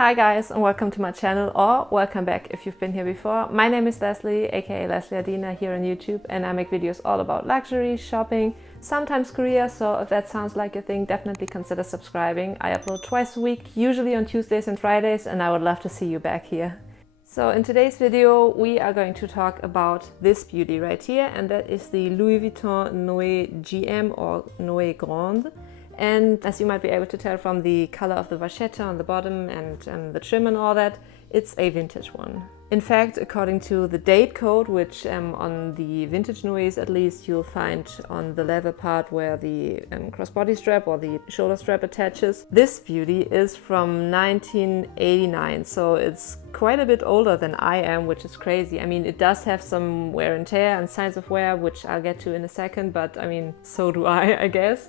Hi guys, and welcome to my channel, or welcome back if you've been here before. My name is Lesley, aka Lesley Adina here on YouTube, and I make videos all about luxury, shopping, sometimes Korea, so if that sounds like your thing, definitely consider subscribing. I upload twice a week, usually on Tuesdays and Fridays, and I would love to see you back here. So in today's video, we are going to talk about this beauty right here, and that is the Louis Vuitton Noé GM or Noé Grande. And as you might be able to tell from the color of the vachetta on the bottom and the trim and all that, it's a vintage one. In fact, according to the date code, which on the vintage Noés at least you'll find on the leather part where the crossbody strap or the shoulder strap attaches, this beauty is from 1989, so it's quite a bit older than I am, which is crazy. I mean, it does have some wear and tear and signs of wear, which I'll get to in a second, but I mean, so do I guess.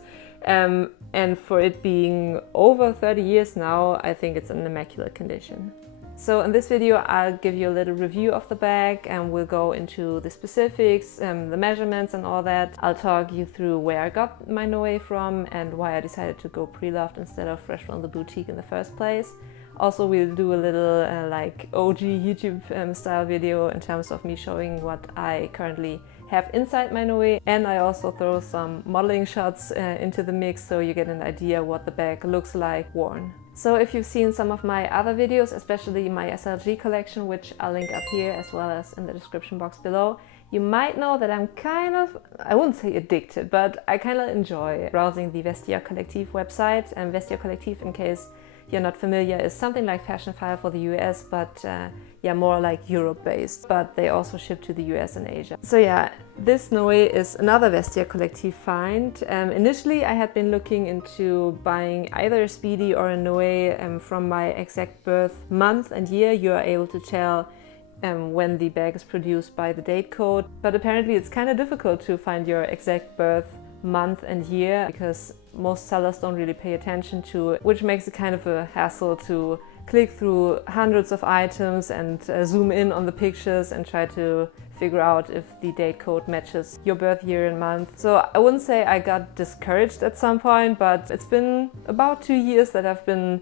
And for it being over 30 years now, I think it's in immaculate condition. So in this video, I'll give you a little review of the bag and we'll go into the specifics, the measurements and all that. I'll talk you through where I got my Noé from and why I decided to go pre-loved instead of fresh from the boutique in the first place. Also, we'll do a little like OG YouTube style video in terms of me showing what I currently have inside my Noé, and I also throw some modeling shots into the mix so you get an idea what the bag looks like worn. So if you've seen some of my other videos, especially my SLG collection, which I'll link up here as well as in the description box below, you might know that I'm kind of, I wouldn't say addicted, but I kind of enjoy browsing the Vestiaire Collective website. And Vestiaire Collective, in case you're not familiar, is something like Fashion File for the US, but yeah, more like Europe based, but they also ship to the US and Asia. So yeah, this Noé is another Vestiaire Collective find. Initially I had been looking into buying either a Speedy or a Noé from my exact birth month and year. You are able to tell when the bag is produced by the date code, but apparently it's kind of difficult to find your exact birth month and year because most sellers don't really pay attention to it, which makes it kind of a hassle to click through hundreds of items and zoom in on the pictures and try to figure out if the date code matches your birth year and month. So I wouldn't say I got discouraged at some point, but it's been about 2 years that I've been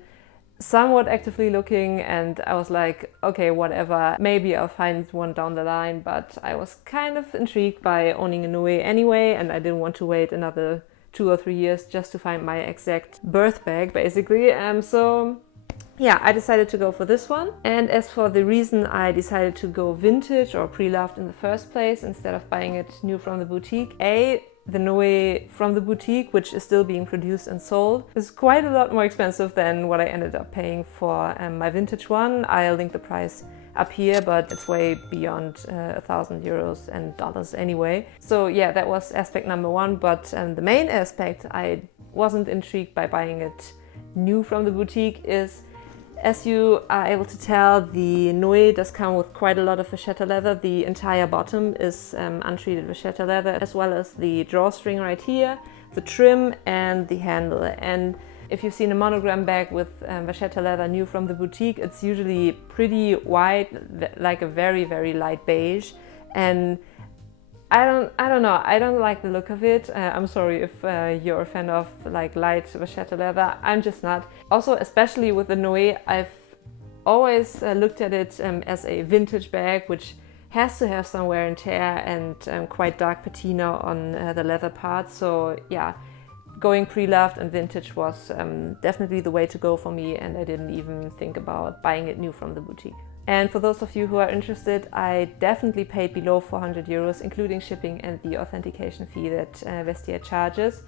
somewhat actively looking, and I was like, okay, whatever, maybe I'll find one down the line, but I was kind of intrigued by owning a Noé anyway, and I didn't want to wait another 2 or 3 years just to find my exact birth bag, basically. So yeah, I decided to go for this one. And as for the reason I decided to go vintage or pre-loved in the first place instead of buying it new from the boutique, the Noé from the boutique, which is still being produced and sold, is quite a lot more expensive than what I ended up paying for my vintage one. I'll link the price up here, but it's way beyond 1,000 euros and dollars anyway. So yeah, that was aspect number one. But the main aspect I wasn't intrigued by buying it new from the boutique is, as you are able to tell, the Noé does come with quite a lot of vachetta leather. The entire bottom is untreated vachetta leather, as well as the drawstring right here, the trim and the handle. And if you've seen a monogram bag with vachetta leather new from the boutique, it's usually pretty white, like a very, very light beige. And I don't know, I don't like the look of it. I'm sorry if you're a fan of like light vachetta leather, I'm just not. Also, especially with the Noé, I've always looked at it as a vintage bag, which has to have some wear and tear and quite dark patina on the leather part. So yeah, going pre-loved and vintage was definitely the way to go for me, and I didn't even think about buying it new from the boutique. And for those of you who are interested, I definitely paid below 400 euros, including shipping and the authentication fee that Vestiaire charges.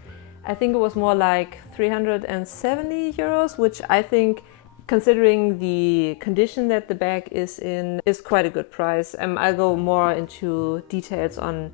I think it was more like 370 euros, which I think, considering the condition that the bag is in, is quite a good price. I'll go more into details on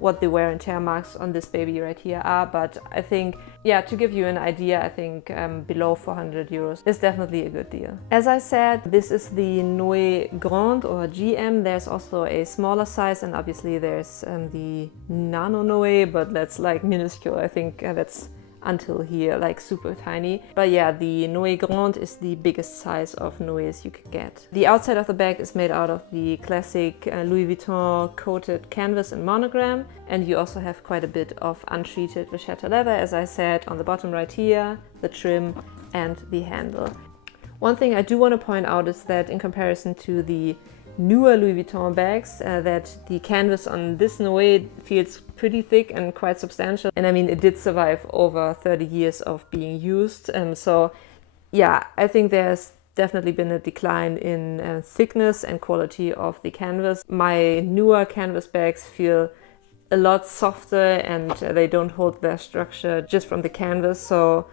what the wear and tear marks on this baby right here are, but I think, yeah, to give you an idea, I think below 400 euros is definitely a good deal. As I said, this is the Noé Grande or GM. There's also a smaller size, and obviously there's the Nano Noé, but that's like minuscule. I think that's until here, like super tiny. But yeah, the Noé Grande is the biggest size of Noés you can get. The outside of the bag is made out of the classic Louis Vuitton coated canvas and monogram, and you also have quite a bit of untreated vachetta leather, as I said, on the bottom right here, the trim and the handle. One thing I do want to point out is that in comparison to the newer Louis Vuitton bags, that the canvas on this Noé feels pretty thick and quite substantial. And I mean, it did survive over 30 years of being used. So yeah, I think there's definitely been a decline in thickness and quality of the canvas. My newer canvas bags feel a lot softer and they don't hold their structure just from the canvas. So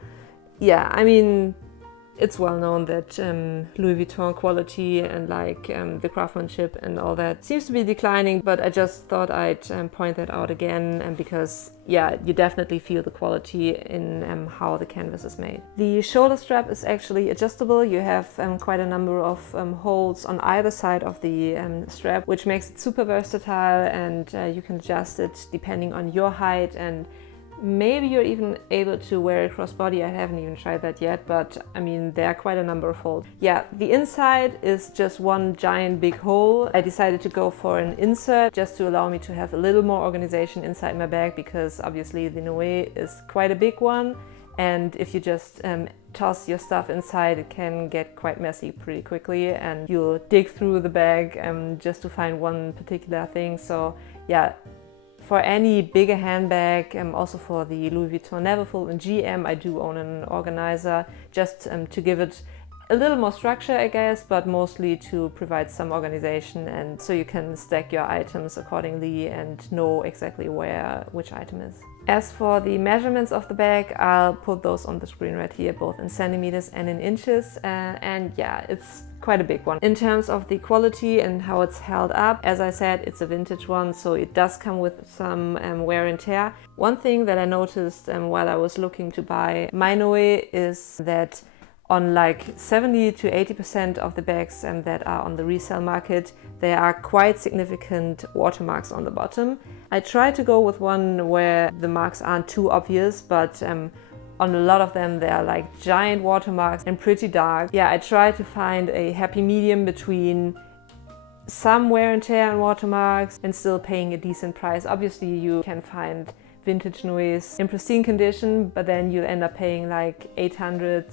yeah, I mean, it's well known that Louis Vuitton quality and like the craftsmanship and all that seems to be declining, but I just thought I'd point that out again, and because yeah, you definitely feel the quality in how the canvas is made. The shoulder strap is actually adjustable. You have quite a number of holes on either side of the strap, which makes it super versatile, and you can adjust it depending on your height, and maybe you're even able to wear it crossbody. I haven't even tried that yet, but I mean, there are quite a number of holes. Yeah, the inside is just one giant big hole. I decided to go for an insert just to allow me to have a little more organization inside my bag, because obviously the Noé is quite a big one, and if you just toss your stuff inside, it can get quite messy pretty quickly, and you'll dig through the bag just to find one particular thing. So yeah, for any bigger handbag, also for the Louis Vuitton Neverfull in GM, I do own an organizer, just to give it a little more structure, I guess, but mostly to provide some organization, and so you can stack your items accordingly and know exactly where which item is. As for the measurements of the bag, I'll put those on the screen right here, both in centimeters and in inches, and yeah, it's quite a big one. In terms of the quality and how it's held up, as I said, it's a vintage one, so it does come with some wear and tear. One thing that I noticed while I was looking to buy my Noé is that on like 70 to 80% of the bags that are on the resale market, there are quite significant watermarks on the bottom. I tried to go with one where the marks aren't too obvious, but on a lot of them they are like giant watermarks and pretty dark. Yeah, I tried to find a happy medium between some wear and tear and watermarks and still paying a decent price. Obviously you can find vintage Noés in pristine condition, but then you'll end up paying like 800,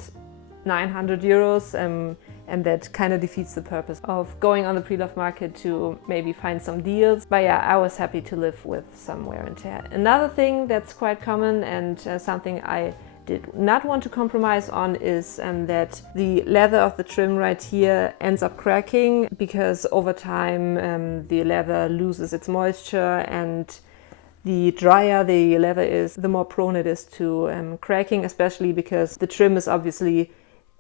900 euros, and that kind of defeats the purpose of going on the pre-loved market to maybe find some deals. But yeah, I was happy to live with some wear and tear. Another thing that's quite common and something I did not want to compromise on is that the leather of the trim right here ends up cracking, because over time the leather loses its moisture, and the drier the leather is, the more prone it is to cracking, especially because the trim is obviously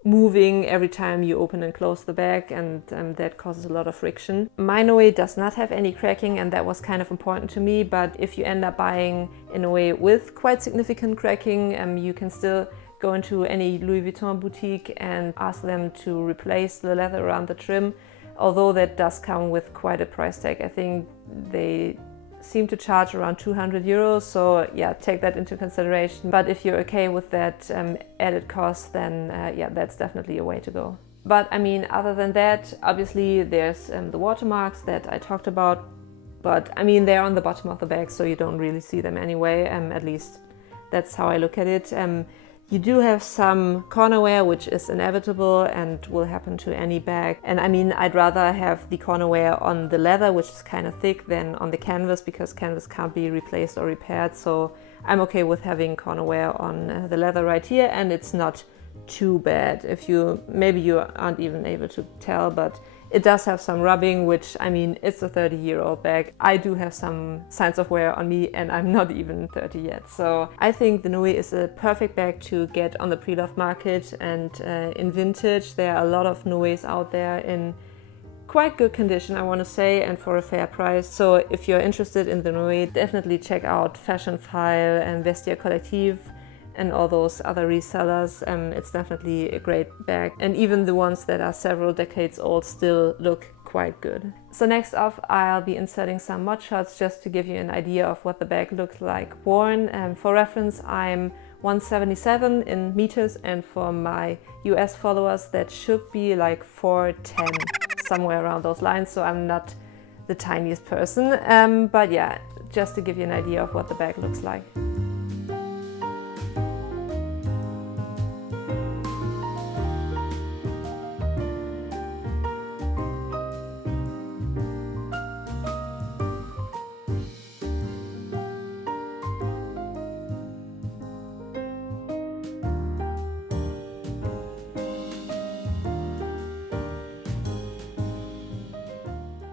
moving every time you open and close the bag, and that causes a lot of friction. My Noé does not have any cracking, and that was kind of important to me, but if you end up buying a Noé with quite significant cracking, you can still go into any Louis Vuitton boutique and ask them to replace the leather around the trim, although that does come with quite a price tag. I think they seem to charge around 200 euros, so yeah, take that into consideration. But if you're okay with that added cost, then yeah, that's definitely a way to go. But I mean, other than that, obviously there's the watermarks that I talked about, but I mean, they're on the bottom of the bag, so you don't really see them anyway, at least that's how I look at it. You do have some corner wear, which is inevitable and will happen to any bag. And I mean, I'd rather have the corner wear on the leather, which is kind of thick, than on the canvas, because canvas can't be replaced or repaired. So I'm okay with having corner wear on the leather right here, and it's not too bad. If maybe you aren't even able to tell, but it does have some rubbing, which, I mean, it's a 30-year-old bag. I do have some signs of wear on me, and I'm not even 30 yet. So I think the Noé is a perfect bag to get on the pre-loved market, and in vintage. There are a lot of Noés out there in quite good condition, I want to say, and for a fair price. So if you're interested in the Noé, definitely check out Fashionphile and Vestiaire Collective and all those other resellers. It's definitely a great bag, and even the ones that are several decades old still look quite good. So next off, I'll be inserting some mod shots just to give you an idea of what the bag looks like worn. For reference, I'm 177 in meters, and for my US followers that should be like 4'10", somewhere around those lines, so I'm not the tiniest person, but yeah, just to give you an idea of what the bag looks like.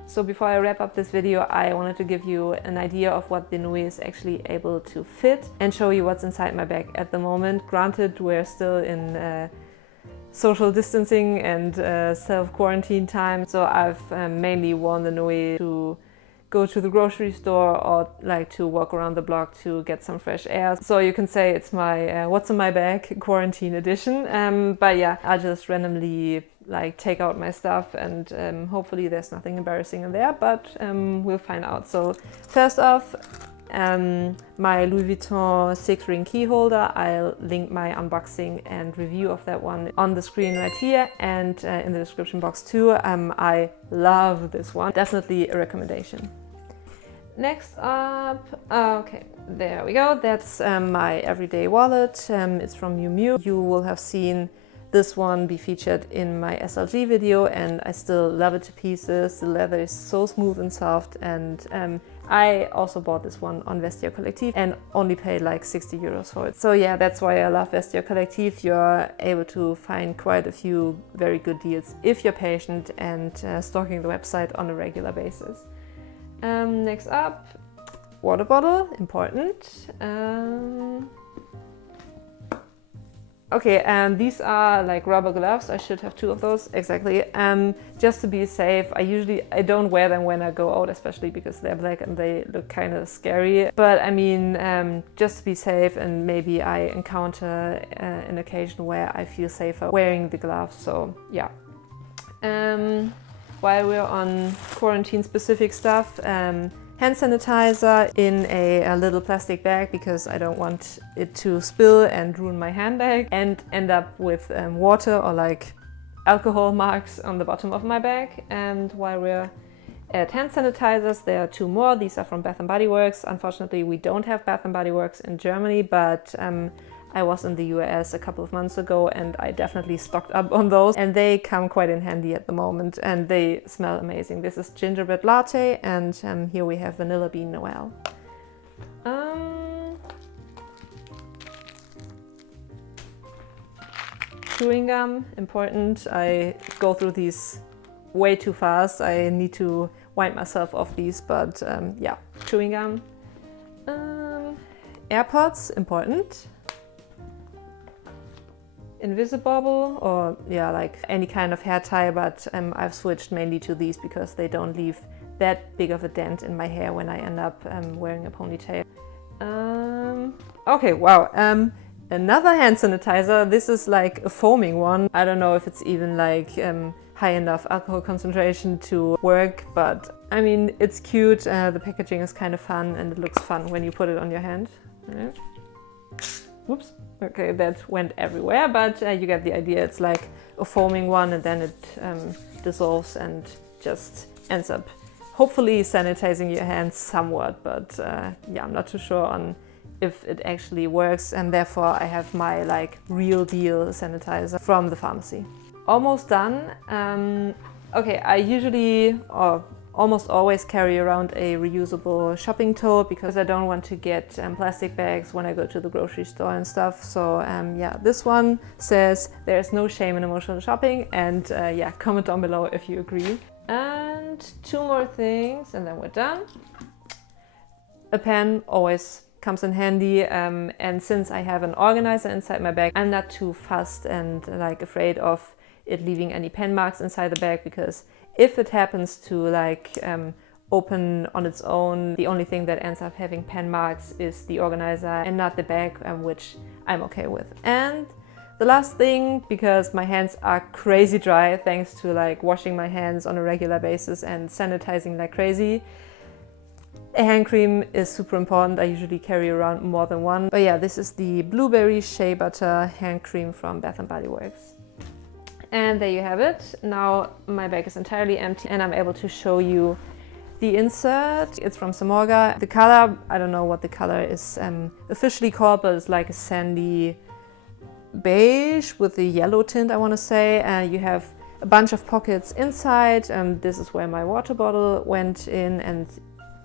So before I wrap up this video, I wanted to give you an idea of what the Noé is actually able to fit and show you what's inside my bag at the moment. Granted, we're still in social distancing and self-quarantine time, so I've mainly worn the Noé to go to the grocery store or like to walk around the block to get some fresh air. So you can say it's my what's in my bag quarantine edition. But yeah, I'll just randomly like take out my stuff and hopefully there's nothing embarrassing in there, but we'll find out. So first off, my Louis Vuitton 6-ring key holder. I'll link my unboxing and review of that one on the screen right here and in the description box too. I love this one, definitely a recommendation. Next up, okay, there we go. That's my everyday wallet. It's from Miu Miu. You will have seen this one be featured in my SLG video and I still love it to pieces. The leather is so smooth and soft, and I also bought this one on Vestiaire Collective and only paid like 60 euros for it. So yeah, that's why I love Vestiaire Collective. You're able to find quite a few very good deals if you're patient and stalking the website on a regular basis. Next up, water bottle, important. Okay, these are like rubber gloves. I should have 2 of those, exactly. Just to be safe, I don't wear them when I go out, especially because they're black and they look kind of scary. But I mean, just to be safe, and maybe I encounter an occasion where I feel safer wearing the gloves, so yeah. While we're on quarantine specific stuff, hand sanitizer in a little plastic bag because I don't want it to spill and ruin my handbag and end up with water or like alcohol marks on the bottom of my bag. And while we're at hand sanitizers, there are 2 more. These are from Bath & Body Works. Unfortunately, we don't have Bath & Body Works in Germany, but I was in the US a couple of months ago and I definitely stocked up on those, and they come quite in handy at the moment and they smell amazing. This is gingerbread latte, and here we have vanilla bean Noel. Chewing gum, important. I go through these way too fast. I need to wind myself off these, but yeah, chewing gum. AirPods, important. Invisibobble, or yeah, like any kind of hair tie, but I've switched mainly to these because they don't leave that big of a dent in my hair when I end up wearing a ponytail. Okay, wow, another hand sanitizer. This is like a foaming one. I don't know if it's even like high enough alcohol concentration to work, but I mean, it's cute. The packaging is kind of fun and it looks fun when you put it on your hand. Yeah. Whoops. Okay, that went everywhere, but you get the idea. It's like a foaming one, and then it dissolves and just ends up hopefully sanitizing your hands somewhat, but yeah, I'm not too sure on if it actually works, and therefore I have my like real deal sanitizer from the pharmacy. Almost done. Okay, I usually, or almost always, carry around a reusable shopping tote because I don't want to get plastic bags when I go to the grocery store and stuff. So yeah, this one says there's no shame in emotional shopping, and yeah, comment down below if you agree. And 2 more things and then we're done. A pen always comes in handy, and since I have an organizer inside my bag, I'm not too fussed and like afraid of it leaving any pen marks inside the bag, because if it happens to like open on its own, the only thing that ends up having pen marks is the organizer and not the bag, which I'm okay with. And the last thing, because my hands are crazy dry thanks to like washing my hands on a regular basis and sanitizing like crazy, a hand cream is super important. I usually carry around more than one. But yeah, this is the Blueberry Shea Butter hand cream from Bath & Body Works. And there you have it. Now my bag is entirely empty and I'm able to show you the insert. It's from Samorga. The color, I don't know what the color is officially called, but it's like a sandy beige with a yellow tint, I want to say. You have a bunch of pockets inside. This is where my water bottle went in, and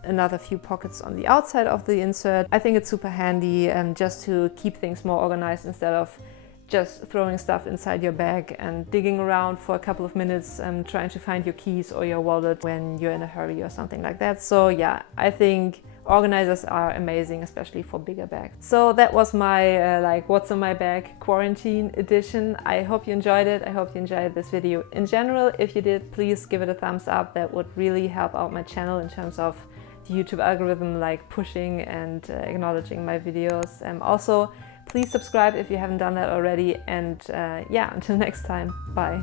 another few pockets on the outside of the insert. I think it's super handy just to keep things more organized instead of just throwing stuff inside your bag and digging around for a couple of minutes and trying to find your keys or your wallet when you're in a hurry or something like that. So yeah, I think organizers are amazing, especially for bigger bags. So that was my like what's in my bag quarantine edition. I hope you enjoyed it. I hope you enjoyed this video in general. If you did, please give it a thumbs up. That would really help out my channel in terms of the YouTube algorithm, like pushing and acknowledging my videos. Also, please subscribe if you haven't done that already. And yeah, until next time, bye.